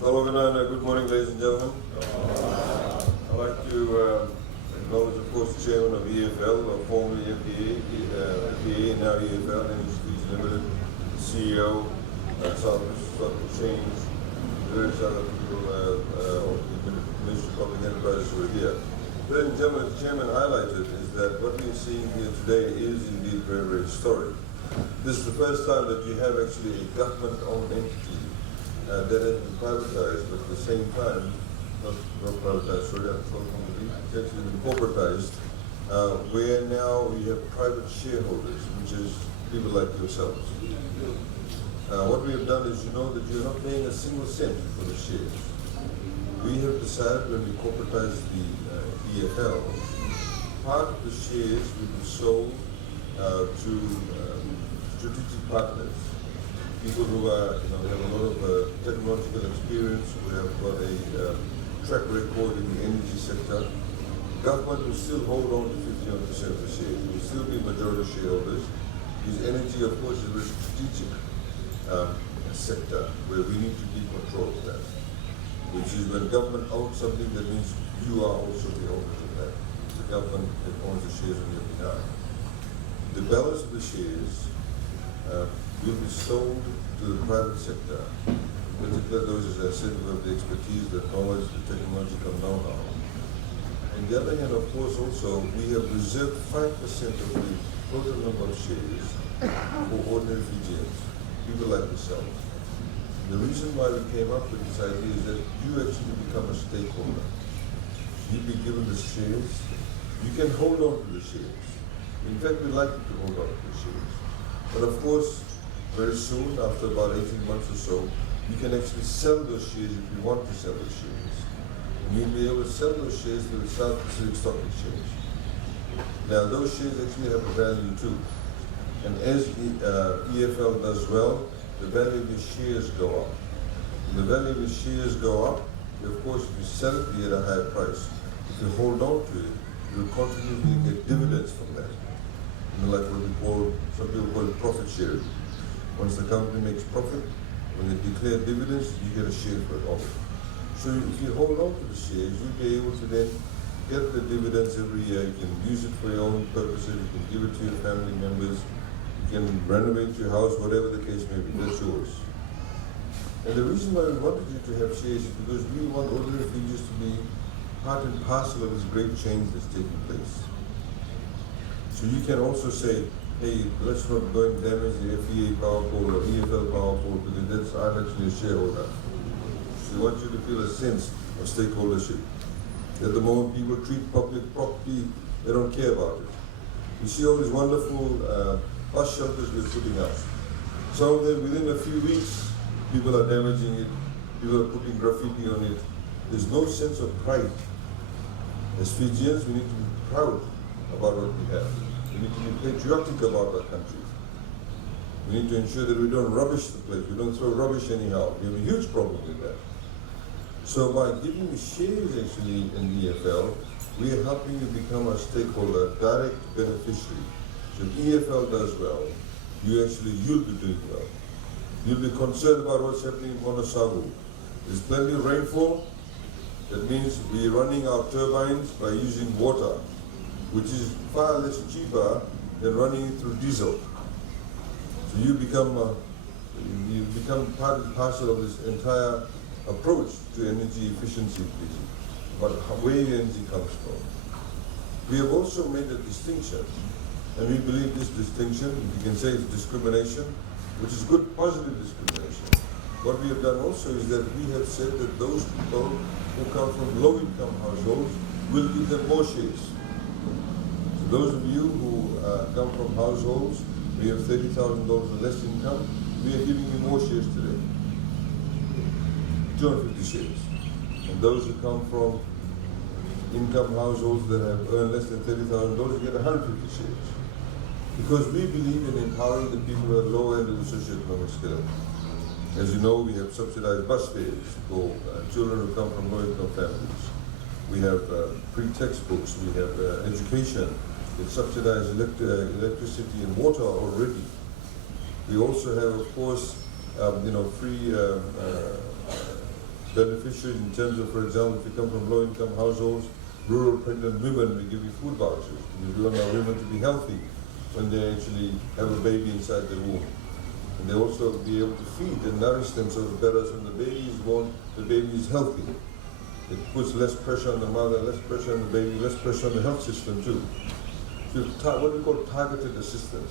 Good morning, ladies and gentlemen. I'd like to acknowledge, of course, the chairman of EFL, formerly FDA, now EFL Industries Limited, CEO, South Exchange, various other people, Ministry of Public Enterprise who are here. Ladies and gentlemen, the chairman highlighted is that what we're seeing here today is indeed very, very historic. This is the first time that you have actually a government-owned entity that has been privatized, but at the same time, not privatized, sorry, it's actually been corporatized, where now we have private shareholders, which is people like yourselves. What we have done is, you know that you're not paying a single cent for the shares. We have decided when we corporatized the EFL, part of the shares will be sold to strategic partners. People who are, have a lot of technological experience, who have got a track record in the energy sector. Government will still hold on to 51% of the shares. Will still be majority shareholders. Because energy, of course, is a very strategic sector where we need to keep control of that. Which is when government owns something, that means you are also the owners of that. The government that owns the shares on your behalf. The balance of the shares will be sold to the private sector, particularly those, as I said, who have the expertise, the knowledge, the technological know-how. On the other hand, of course, also, we have reserved 5% of the total number of shares for ordinary Fijians, people like yourself. The reason why we came up with this idea is that you actually become a stakeholder. You be given the shares, you can hold on to the shares. In fact, we'd like you to hold on to the shares. But of course, very soon, after about 18 months or so, you can actually sell those shares if you want to sell those shares. And you'll be able to sell those shares to the South Pacific Stock Exchange. Now, those shares actually have a value too. And as EFL does well, the value of your shares go up. When the value of your shares go up, of course, if you sell it, you get a higher price. If you hold on to it, you'll continually get dividends from that. Like what we call, some people call it profit sharing. Once the company makes profit, when they declare dividends, you get a share for it all. So if you hold on to the shares, you'll be able to then get the dividends every year. You can use it for your own purposes. You can give it to your family members. You can renovate your house, whatever the case may be. That's yours. And the reason why we wanted you to have shares is because we want ordinary Fijians to be part and parcel of this great change that's taking place. So you can also say, hey, let's not go and damage the FEA power pole or EFL power pole because I'm actually a shareholder. So we want you to feel a sense of stakeholdership. At the moment, people treat public property, they don't care about it. You see all these wonderful bus shelters we're putting up. Some of them, within a few weeks, people are damaging it, people are putting graffiti on it. There's no sense of pride. As Fijians, we need to be proud about what we have. We need to be patriotic about our country. We need to ensure that we don't rubbish the place. We don't throw rubbish anyhow. We have a huge problem with that. So by giving the shares actually in EFL, we are helping you become a stakeholder, direct beneficiary. So if EFL does well, you'll be doing well. You'll be concerned about what's happening in Monosavu. There's plenty of rainfall. That means we're running our turbines by using water, which is far less cheaper than running it through diesel. So you become part and parcel of this entire approach to energy efficiency, but where your energy comes from. We have also made a distinction, and we believe this distinction, you can say it's discrimination, which is good, positive discrimination. What we have done also is that we have said that those people who come from low-income households will give them more shares. Those of you who come from households, we have $30,000 or less income, we are giving you more shares today. 250 shares. And those who come from income households that have earned less than $30,000, you get 150 shares. Because we believe in empowering the people at the lower end of the socioeconomic scale. As you know, we have subsidized bus fares for children who come from low-income families. We have free textbooks, we have education. It's subsidized electricity and water already. We also have, of course, free beneficiaries in terms of, for example, if you come from low-income households, rural pregnant women, we give you food vouchers. We want our women to be healthy when they actually have a baby inside their womb. And they also be able to feed and nourish themselves better, so when the baby is born, the baby is healthy. It puts less pressure on the mother, less pressure on the baby, less pressure on the health system too. So what we call targeted assistance.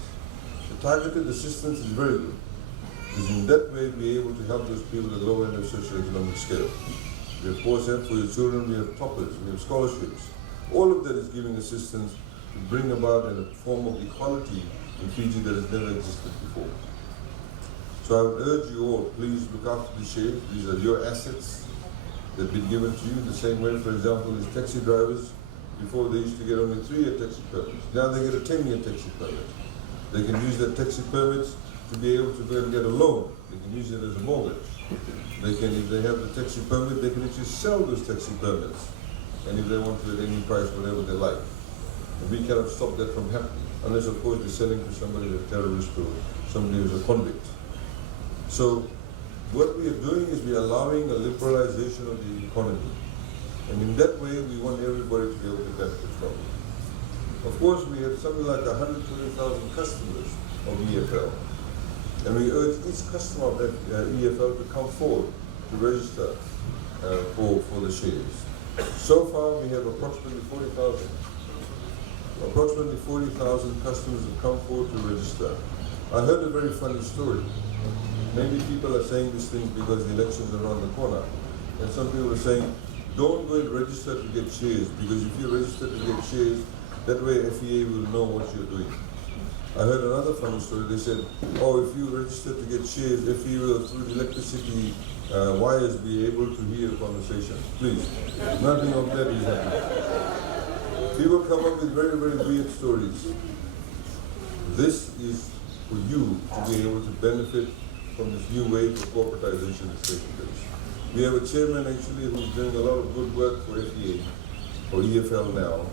The targeted assistance is very good, because in that way we're able to help those people at the low end of socioeconomic scale. We of course have, for your children, we have toppers, we have scholarships. All of that is giving assistance to bring about a form of equality in Fiji that has never existed before. So I would urge you all, please look after the shares. These are your assets that have been given to you in the same way, for example, as taxi drivers. Before they used to get only 3-year taxi permits. Now they get a 10-year taxi permit. They can use their taxi permits to be able to go and get a loan. They can use it as a mortgage. They can, if they have the taxi permit, they can actually sell those taxi permits. And if they want to at any price, whatever they like. And we cannot stop that from happening. Unless, of course, they're selling to somebody who's a terrorist or somebody who's a convict. So what we are doing is we are allowing a liberalization of the economy. And in that way, we want everybody to be able to benefit from it. Of course, we have something like 120,000 customers of EFL. And we urge each customer of EFL to come forward to register for the shares. So far, we have approximately 40,000. Approximately 40,000 customers have come forward to register. I heard a very funny story. Maybe people are saying these things because the elections are around the corner. And some people are saying, don't go and register to get shares, because if you register to get shares, that way FEA will know what you're doing. I heard another funny story. They said, oh, if you register to get shares, FEA will, through the electricity wires, be able to hear a conversation. Please, nothing of that is happening. People come up with very, very weird stories. This is for you to be able to benefit from this new wave of corporatization that's taking place. We have a chairman actually who's doing a lot of good work for FEA, or EFL now,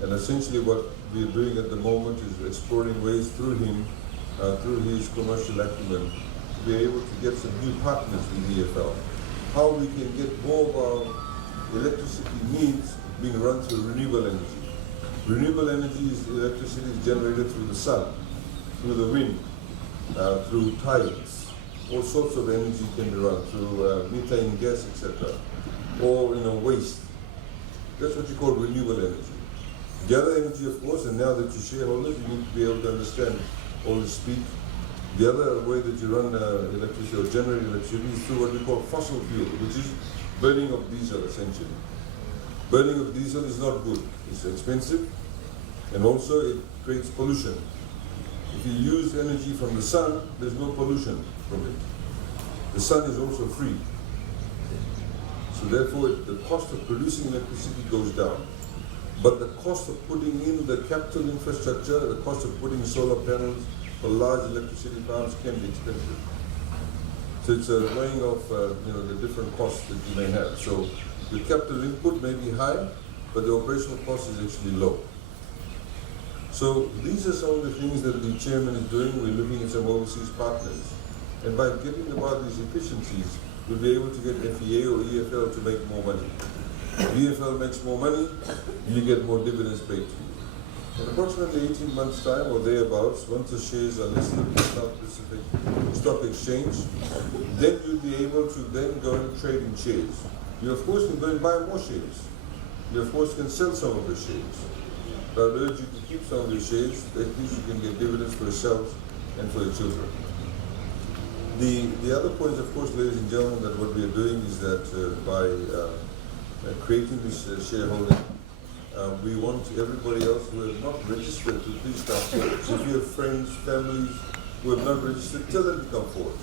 and essentially what we're doing at the moment is exploring ways through him, through his commercial acumen, to be able to get some new partners with EFL. How we can get more of our electricity needs being run through renewable energy. Renewable energy is electricity is generated through the sun, through the wind, through tides. All sorts of energy can be run through methane gas, etc. Or waste. That's what you call renewable energy. The other energy, of course, and now that you're shareholders, you need to be able to understand all the speak. The other way that you run electricity or generate electricity is through what we call fossil fuel, which is burning of diesel, essentially. Burning of diesel is not good. It's expensive, and also it creates pollution. If you use energy from the sun, there's no pollution from it. The sun is also free. So therefore, the cost of producing electricity goes down. But the cost of putting in the capital infrastructure, the cost of putting solar panels for large electricity farms can be expensive. So it's a weighing of the different costs that you may have. So the capital input may be high, but the operational cost is actually low. So these are some of the things that the chairman is doing. We're looking at some overseas partners. And by getting about these efficiencies, we'll be able to get FEA or EFL to make more money. If EFL makes more money, you get more dividends paid to you. In approximately 18 months' time or thereabouts, once the shares are listed in the South Pacific Stock Exchange, then you'll be able to then go and trade in shares. You of course can go and buy more shares. You of course can sell some of the shares. But I would urge you to keep some of your shares, at least you can get dividends for yourselves and for your children. The other point, of course, ladies and gentlemen, that what we are doing is that by creating this shareholding, we want everybody else who have not registered to please come forward. So if you have friends, families who have not registered, tell them to come forward.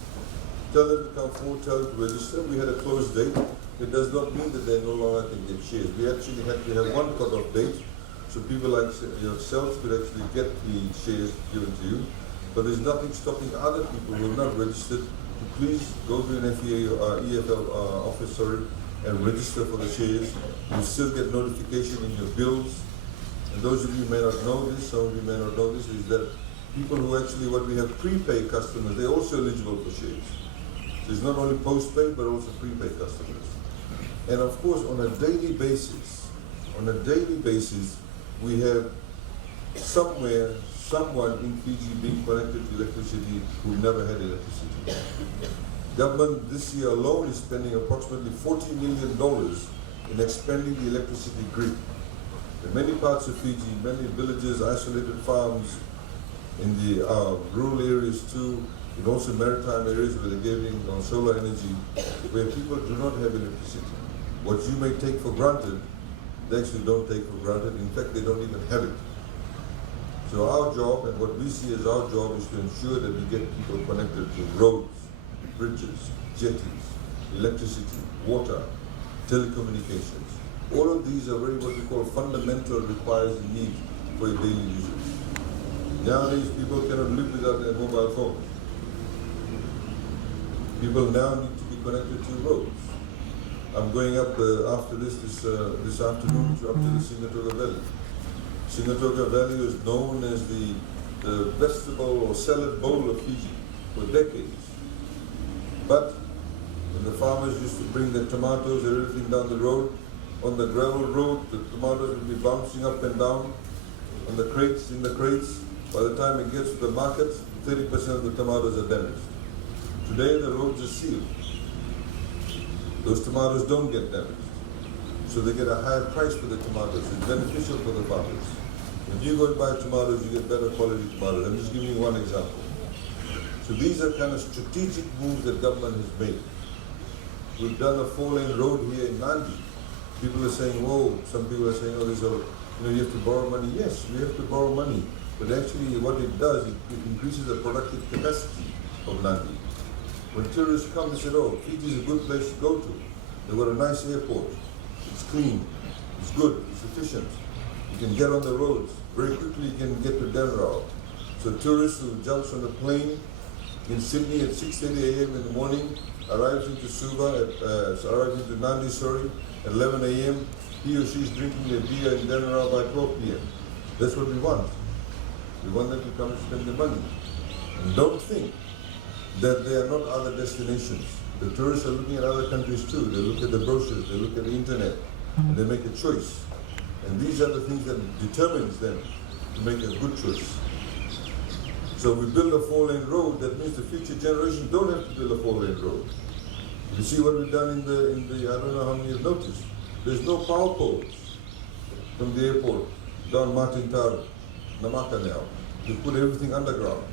Tell them to come forward, tell them to register. We had a closed date. It does not mean that they no longer can get shares. We actually had to have one cut-off date, so people like yourselves could actually get the shares given to you. But there's nothing stopping other people who have not registered to please go to an FEA or EFL office, and register for the shares. You still get notification in your bills. And those of you who may not know this, some of you may not know this, is that people who actually, what we have prepaid customers, they're also eligible for shares. So it's not only postpaid, but also prepaid customers. And of course, on a daily basis, we have someone in Fiji being connected to electricity who never had electricity. Government this year alone is spending approximately $40 million in expanding the electricity grid. In many parts of Fiji, many villages, isolated farms, in the rural areas too, and also maritime areas where they're getting solar energy, where people do not have electricity. What you may take for granted, they actually don't take for granted. In fact, they don't even have it. So our job, and what we see as our job, is to ensure that we get people connected to roads, bridges, jetties, electricity, water, telecommunications. All of these are very what we call fundamental requires and needs for your daily usage. Nowadays, people cannot live without their mobile phones. People now need to be connected to roads. I'm going up after this afternoon up to the Singatoga Valley. Singatoga Valley is known as the vegetable or salad bowl of Fiji for decades. But when the farmers used to bring their tomatoes and everything down the road, on the gravel road, the tomatoes would be bouncing up and down on the crates, in the crates. By the time it gets to the market, 30% of the tomatoes are damaged. Today the roads are sealed. Those tomatoes don't get damaged. So they get a higher price for the tomatoes. It's beneficial for the farmers. If you go and buy tomatoes, you get better quality tomatoes. I'm just giving you one example. So these are kind of strategic moves that government has made. We've done a 4-lane road here in Nandi. People are saying, whoa, some people are saying, oh, you have to borrow money. Yes, we have to borrow money. But actually what it does, it increases the productive capacity of Nandi. When tourists come, they say, oh, Fiji is a good place to go to. They've got a nice airport. It's clean, it's good, it's efficient. You can get on the roads. Very quickly you can get to Denrao. So tourists who jumps on a plane in Sydney at 6:30 a.m. in the morning, arrives into arrives into Nandi, at 11 a.m., he or she is drinking their beer in Denrao by 12 p.m. That's what we want. We want them to come and spend their money. And don't think that there are not other destinations. The tourists are looking at other countries too. They look at the brochures, they look at the internet, and they make a choice. And these are the things that determines them to make a good choice. So we build a 4-lane road, that means the future generation don't have to build a 4-lane road. You see what we've done in the I don't know how many you've noticed. There's no power poles from the airport down Martin Taru, Namaka now. We put everything underground.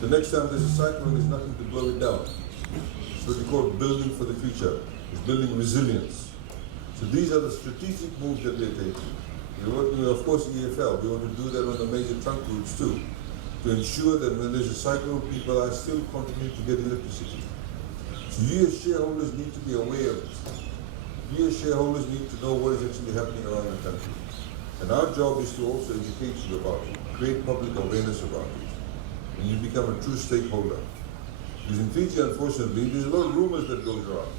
The next time there's a cyclone, there's nothing to blow it down. It's what we call building for the future. It's building resilience. So these are the strategic moves that we're taking. We're working with, of course, EFL. We want to do that on the major trunk routes too, to ensure that when there's a cyclone, people are still continuing to get electricity. So you as shareholders need to be aware of it. You as shareholders need to know what is actually happening around the country. And our job is to also educate you about it, create public awareness about it. And you become a true stakeholder. Because in Fiji, unfortunately, there's a lot of rumors that goes around.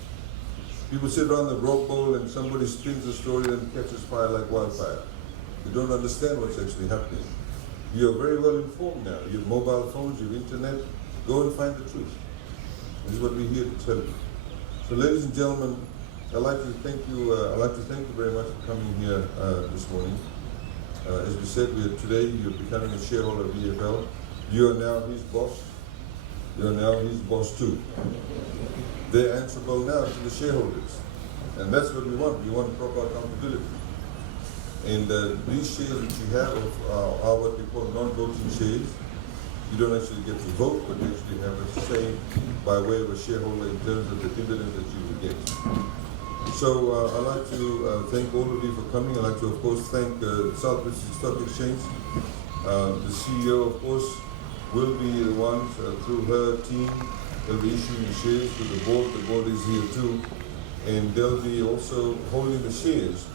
People sit around the rock bowl and somebody spins a story and catches fire like wildfire. You don't understand what's actually happening. You're very well informed now. You have mobile phones, you have internet. Go and find the truth. This is what we're here to tell you. So ladies and gentlemen, I'd like to thank you very much for coming here this morning. As we said, today you're becoming a shareholder of EFL. You are now his boss. You are now his boss too. They're answerable now to the shareholders. And that's what we want. We want proper accountability. And these shares that you have are what we call non-voting shares. You don't actually get to vote, but you actually have a say by way of a shareholder in terms of the dividend that you will get. So I'd like to thank all of you for coming. I'd like to, of course, thank South Pacific Stock Exchange. The CEO, of course, will be the ones through her team. They'll be issuing the shares to the board. The board is here too. And they'll be also holding the shares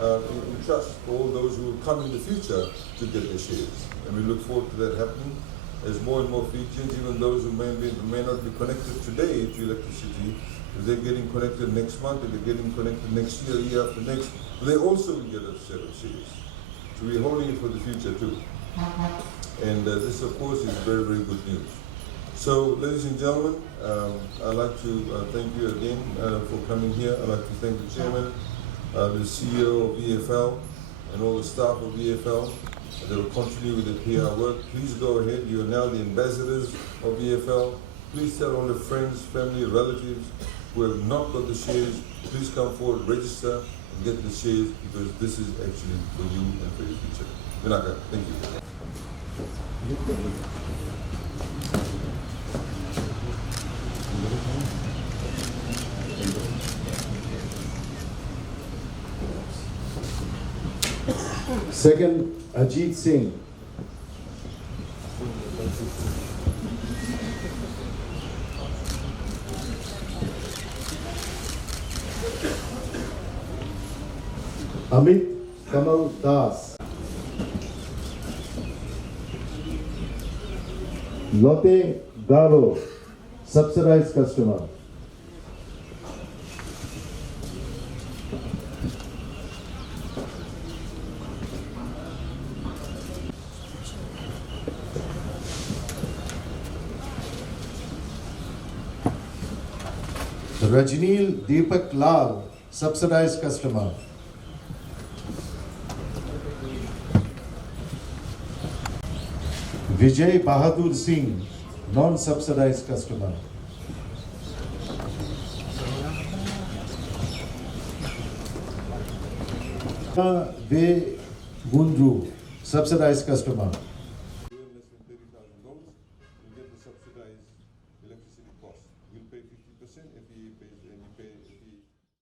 in trust for all those who will come in the future to get their shares. And we look forward to that happening as more and more Fijians, even those who may not be connected today to electricity, if they're getting connected next month, if they're getting connected next year, year after next, they also will get a set of shares. So we're holding it for the future too. And this, of course, is very, very good news. So, ladies and gentlemen, I'd like to thank you again for coming here. I'd like to thank the chairman, the CEO of VFL, and all the staff of VFL. They will continue with the PR work. Please go ahead. You are now the ambassadors of VFL. Please tell all the friends, family, relatives who have not got the shares, please come forward, register, and get the shares, because this is actually for you and for your future. Vinaka, thank you. Second, Ajit Singh. Amit Kamal Das. Lotte Garo, subsidized customer. Rajneel Deepak Lal, subsidized customer. Vijay Bahadur Singh, non-subsidized customer. Ve Gundru, subsidized customer. Less than $30,000, you'll get the subsidized electricity cost. You'll pay 50%, FEA pays, and you pay